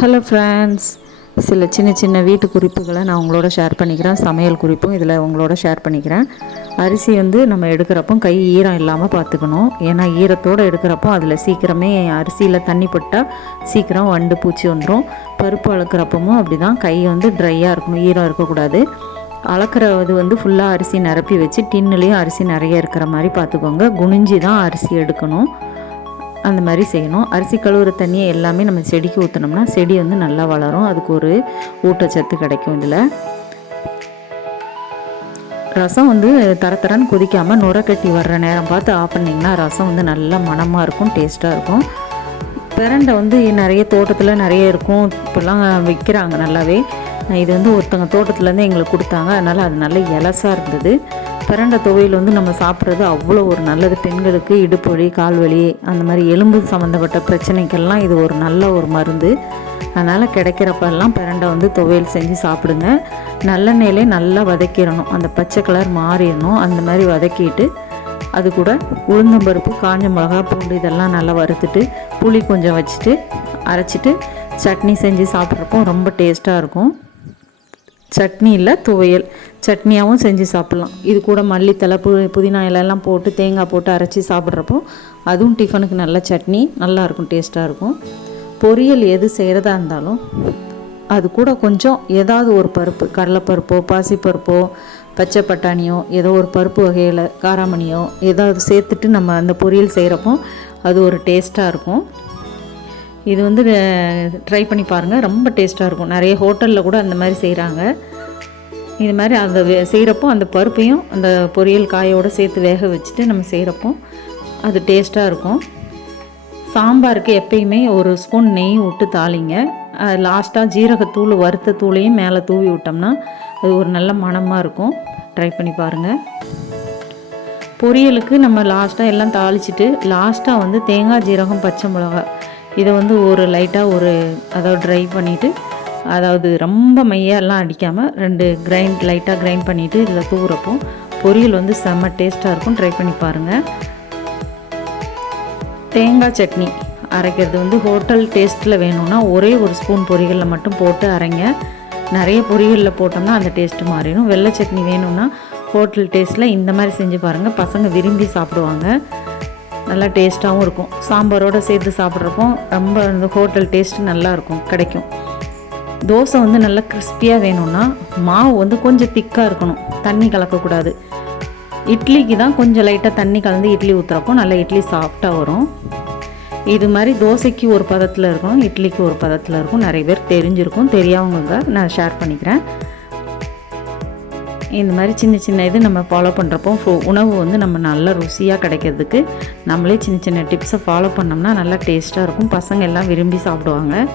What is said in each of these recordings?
Hello friends சில சின்ன சின்ன வீட்டு குறிப்புகளை நான் உங்களோட ஷேர் பண்ணிக்கிறேன். சமையல் குறிப்பும் இதில் உங்களோட ஷேர் பண்ணிக்கிறேன். அரிசி வந்து நம்ம எடுக்கிறப்போ கை ஈரம் இல்லாமல் பார்த்துக்கணும். ஏன்னா ஈரத்தோடு எடுக்கிறப்போ அதில் சீக்கிரமே அரிசியில் தண்ணி பட்டால் சீக்கிரம் வண்டு பூச்சி வந்துடும் பருப்பு அளக்கிறப்பமும் அப்படி தான் கை வந்து ட்ரையாக இருக்கணும். ஈரம் இருக்கக்கூடாது. அளக்கிற இது வந்து ஃபுல்லாக அரிசி நிரப்பி வச்சு டின்னுலேயும் அரிசி நிறைய இருக்கிற மாதிரி பார்த்துக்கோங்க. குனிஞ்சி தான் அரிசி எடுக்கணும். அந்த மாதிரி செய்யணும். அரிசி கழுவுற தண்ணியை எல்லாமே நம்ம செடிக்கு ஊற்றினோம்னா செடி வந்து நல்லா வளரும். அதுக்கு ஒரு ஊட்டச்சத்து கிடைக்கும் இதில். ரசம் வந்து தர தரன்னு கொதிக்காமல் நுர கட்டி வர்ற நேரம் பார்த்து ஆஃப் பண்ணிங்கன்னா ரசம் வந்து நல்லா மணமாக இருக்கும் டேஸ்ட்டாக இருக்கும். பிரண்டை வந்து நிறைய தோட்டத்தில் நிறைய இருக்கும். இப்போல்லாம் விற்கிறாங்க நல்லாவே. இது வந்து ஒருத்தவங்க தோட்டத்துலேருந்து எங்களுக்கு கொடுத்தாங்க. அதனால் அது நல்ல இலசாக இருந்தது. பிரண்டை துவையில் வந்து நம்ம சாப்பிட்றது அவ்வளோ ஒரு நல்லது. பெண்களுக்கு இடுப்பு வலி கால் வலி அந்த மாதிரி எலும்பு சம்மந்தப்பட்ட பிரச்சனைக்கெல்லாம் இது ஒரு நல்ல ஒரு மருந்து. அதனால் கிடைக்கிறப்பெல்லாம் பிரண்டை வந்து துவையல் செஞ்சு சாப்பிடுங்க. நல்லெண்ணெயிலே நல்லா வதக்கிடணும். அந்த பச்சை கலர் மாறிடணும். அந்த மாதிரி வதக்கிட்டு அது கூட உளுந்தம்பருப்பு காஞ்ச மிளகா பூண்டு இதெல்லாம் நல்லா வறுத்துட்டு புளி கொஞ்சம் வச்சுட்டு அரைச்சிட்டு சட்னி செஞ்சு சாப்பிட்றப்போ ரொம்ப டேஸ்ட்டாக இருக்கும். சட்னி இல்லை துவையல். சட்னியாகவும் செஞ்சு சாப்பிட்லாம். இது கூட மல்லித்தலை பு புதினா இலையெல்லாம் போட்டு தேங்காய் போட்டு அரைச்சி சாப்பிட்றப்போ அதுவும் டிஃபனுக்கு நல்ல சட்னி நல்லாயிருக்கும் டேஸ்ட்டாக இருக்கும். பொரியல் எது செய்கிறதா இருந்தாலும் அது கூட கொஞ்சம் ஏதாவது ஒரு பருப்பு கடலைப்பருப்போ பாசிப்பருப்போ பச்சை பட்டாணியோ ஏதோ ஒரு பருப்பு வகையில் காராமணியோ ஏதாவது சேர்த்துட்டு நம்ம அந்த பொரியல் செய்கிறப்போ அது ஒரு டேஸ்ட்டாக இருக்கும். இது வந்து ட்ரை பண்ணி பாருங்கள் ரொம்ப டேஸ்ட்டாக இருக்கும். நிறைய ஹோட்டலில் கூட அந்த மாதிரி செய்கிறாங்க இது மாதிரி அந்த செய்கிறப்போ அந்த பருப்பையும் அந்த பொரியல் காயோடு சேர்த்து வேக வச்சுட்டு நம்ம செய்கிறப்போ அது டேஸ்ட்டாக இருக்கும். சாம்பாருக்கு எப்பயுமே ஒரு ஸ்பூன் நெய் விட்டு தாளிங்க. லாஸ்ட்டாக ஜீரகத்தூள் வறுத்த தூளையும் மேலே தூவி விட்டோம்னா அது ஒரு நல்ல மணமாக இருக்கும். ட்ரை பண்ணி பாருங்கள் பொரியலுக்கு நம்ம லாஸ்ட்டாக எல்லாம் தாளிச்சிட்டு லாஸ்ட்டாக வந்து தேங்காய் ஜீரகம் பச்சை மிளகாய். இதை வந்து ஒரு லைட்டாக ஒரு அதாவது ட்ரை பண்ணிவிட்டு அதாவது ரொம்ப மையெல்லாம் அடிக்காமல் ரெண்டு கிரைண்ட் லைட்டாக கிரைண்ட் பண்ணிவிட்டு இதில் தூவுறப்போ பொரியல் வந்து செம்ம டேஸ்ட்டாக இருக்கும். ட்ரை பண்ணி பாருங்கள் தேங்காய் சட்னி அரைக்கிறது வந்து ஹோட்டல் டேஸ்ட்டில் வேணும்னா ஒரே ஒரு ஸ்பூன் பொரியலில் மட்டும் போட்டு அரைங்க. நிறைய பொரியலில் போட்டோம்னா அந்த டேஸ்ட்டு மாறிடும். வெள்ளை சட்னி வேணும்னா ஹோட்டல் டேஸ்ட்டில் இந்த மாதிரி செஞ்சு பாருங்கள் பசங்க விரும்பி சாப்பிடுவாங்க. நல்லா டேஸ்ட்டாகவும் இருக்கும். சாம்பாரோடு சேர்த்து சாப்பிட்றப்போ ரொம்ப அந்த ஹோட்டல் டேஸ்ட்டு நல்லாயிருக்கும் கிடைக்கும். தோசை வந்து நல்லா கிறிஸ்பியாக வேணும்னா மாவு வந்து கொஞ்சம் திக்காக இருக்கணும். தண்ணி கலக்கக்கூடாது. இட்லிக்கு தான் கொஞ்சம் லைட்டாக தண்ணி கலந்து இட்லி ஊற்றுறப்போ நல்லா இட்லி சாஃப்டாக வரும். இது மாதிரி தோசைக்கு ஒரு பதத்தில் இருக்கும் இட்லிக்கு ஒரு பதத்தில் இருக்கும். நிறைய பேர் தெரிஞ்சிருக்கும் தெரியாதவங்க நான் ஷேர் பண்ணிக்கிறேன். இந்த மாதிரி சின்ன சின்ன இது நம்ம ஃபாலோ பண்ணுறப்போ உணவு வந்து நம்ம நல்லா ருசியாக கிடைக்கிறதுக்கு நம்மளே சின்ன சின்ன டிப்ஸை ஃபாலோ பண்ணோம்னா நல்லா டேஸ்ட்டாக இருக்கும். பசங்க எல்லாம் விரும்பி சாப்பிடுவாங்க.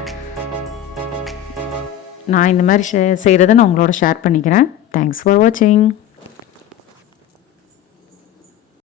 நான் இந்த மாதிரி செய்கிறத நான் உங்களோட ஷேர் பண்ணிக்கிறேன். தேங்க்ஸ் ஃபார் வாட்சிங்